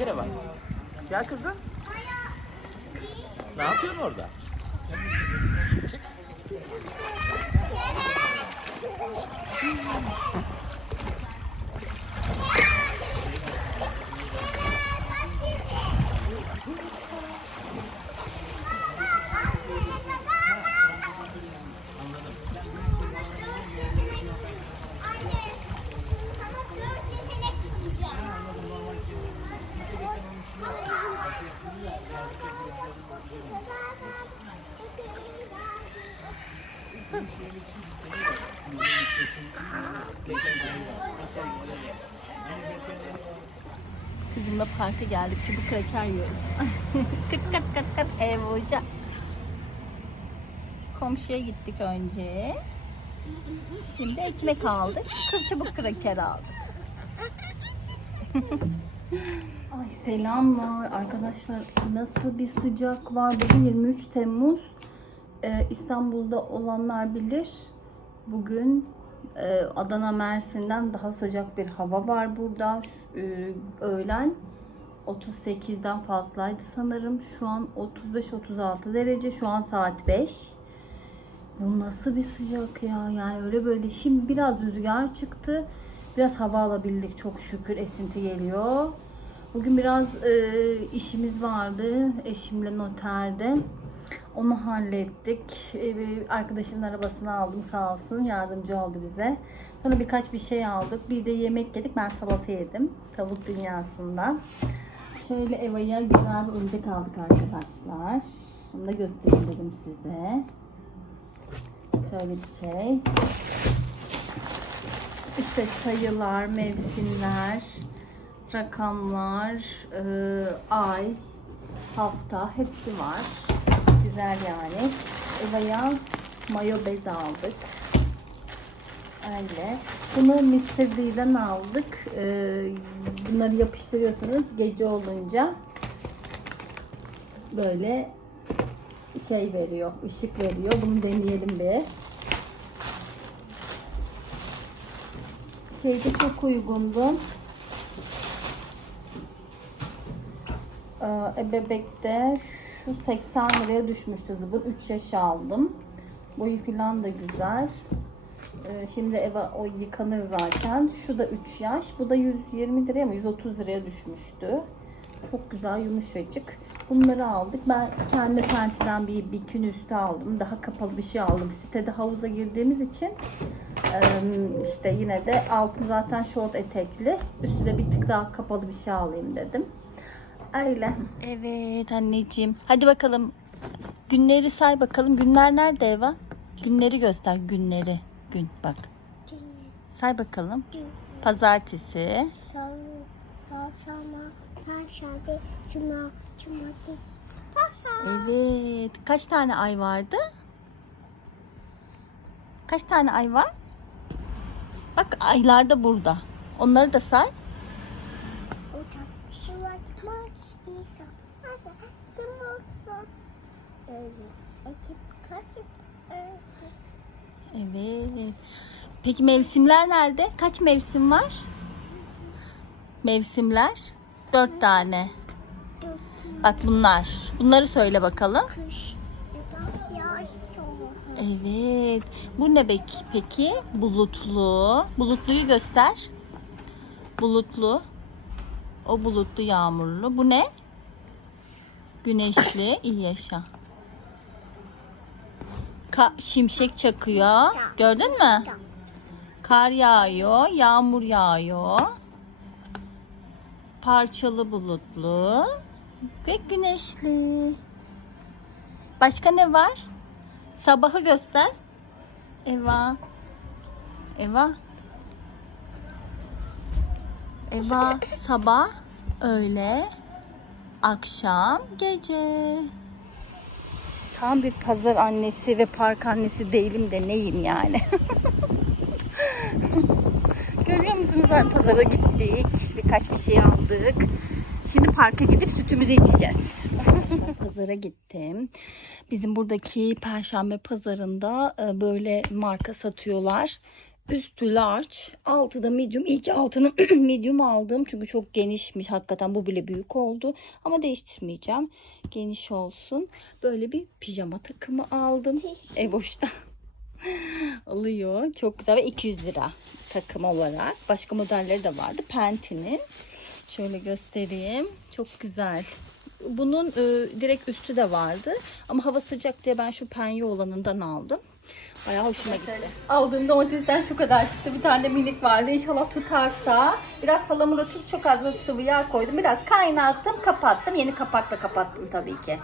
Yine bak. Gel kızım. Ne yapıyorsun orada? Çık. Kızımla parka geldik. Çubuk kraker yiyoruz. kıt kat kat kat evoja. Komşuya gittik önce. Şimdi ekmek aldık. Kız çubuk kraker aldık. Ay selamlar arkadaşlar. Nasıl bir sıcak var. Bugün 23 Temmuz. Ee, İstanbul'da olanlar bilir. Bugün e, Adana Mersin'den daha sıcak bir hava var burada. Ee, öğlen 38'den fazlaydı sanırım. Şu an 35-36 derece. Şu an saat 5. Bu nasıl bir sıcak ya? Yani öyle böyle. Şimdi biraz rüzgar çıktı. Biraz hava alabildik çok şükür. Esinti geliyor. Bugün biraz e, işimiz vardı eşimle noterde. Onu hallettik. E, arkadaşımın arabasını aldım sağ olsun. Yardımcı oldu bize. Sonra birkaç bir şey aldık. Bir de yemek yedik. Ben salata yedim. Tavuk dünyasından. Şöyle Eva'ya güzel bir oyuncak aldık arkadaşlar. Bunu da göstereyim dedim size. Şöyle bir şey. İşte sayılar, mevsimler, rakamlar, e, ay, hafta hepsi var. Güzel yani. Eva'ya mayo bez aldık. Öyle. Bunu Mr. D'den aldık. E, bunları yapıştırıyorsunuz gece olunca böyle şey veriyor, ışık veriyor. Bunu deneyelim bir. Şeyde çok uygundu. Ee, Ebebek'te şu 80 liraya düşmüştü zıbın. 3 yaş aldım. Boyu falan da güzel. Ee, şimdi eve o yıkanır zaten. Şu da 3 yaş. Bu da 120 liraya mı 130 liraya düşmüştü. Çok güzel yumuşacık. Bunları aldık. Ben kendi pentiden bir bikini üstü aldım. Daha kapalı bir şey aldım. Sitede havuza girdiğimiz için işte yine de altım zaten şort etekli. Üstü de bir tık daha kapalı bir şey alayım dedim. Öyle. Evet anneciğim. Hadi bakalım. Günleri say bakalım. Günler nerede Eva? Günleri göster. Günleri. Gün bak. Say bakalım. Pazartesi. Salı, Perşembe, Perşembe, Cuma, Cumartesi, Pazar. Evet. Kaç tane ay vardı? Kaç tane ay var? Bak aylar da burada. Onları da say. Evet. Peki mevsimler nerede? Kaç mevsim var? Mevsimler? Dört tane. Bak bunlar. Bunları söyle bakalım. Evet. Bu ne peki? peki? Bulutlu. Bulutluyu göster. Bulutlu. O bulutlu yağmurlu. Bu ne? Güneşli. İyi yaşa. Ka- şimşek çakıyor. Gördün mü? Kar yağıyor, yağmur yağıyor. Parçalı bulutlu ve güneşli. Başka ne var? Sabahı göster. Eva. Eva. Eva sabah, öğle, akşam, gece. Tam bir pazar annesi ve park annesi değilim de neyim yani. Görüyor musunuz? Pazara gittik. Birkaç bir şey aldık. Şimdi parka gidip sütümüzü içeceğiz. Pazara gittim. Bizim buradaki perşembe pazarında e, böyle marka satıyorlar. Üstü large, altı da medium. Ki altını medium aldım. Çünkü çok genişmiş. Hakikaten bu bile büyük oldu. Ama değiştirmeyeceğim. Geniş olsun. Böyle bir pijama takımı aldım. E boşta alıyor. Çok güzel ve 200 lira takım olarak. Başka modelleri de vardı. Penti'nin. Şöyle göstereyim. Çok güzel. Bunun e, direkt üstü de vardı. Ama hava sıcak diye ben şu penye olanından aldım. Bayağı hoşuma gitti. Aldığım domatesten şu kadar çıktı. Bir tane de minik vardı. İnşallah tutarsa. Biraz salamura tuz çok az sıvı yağ koydum. Biraz kaynattım, kapattım. Yeni kapakla kapattım tabii ki.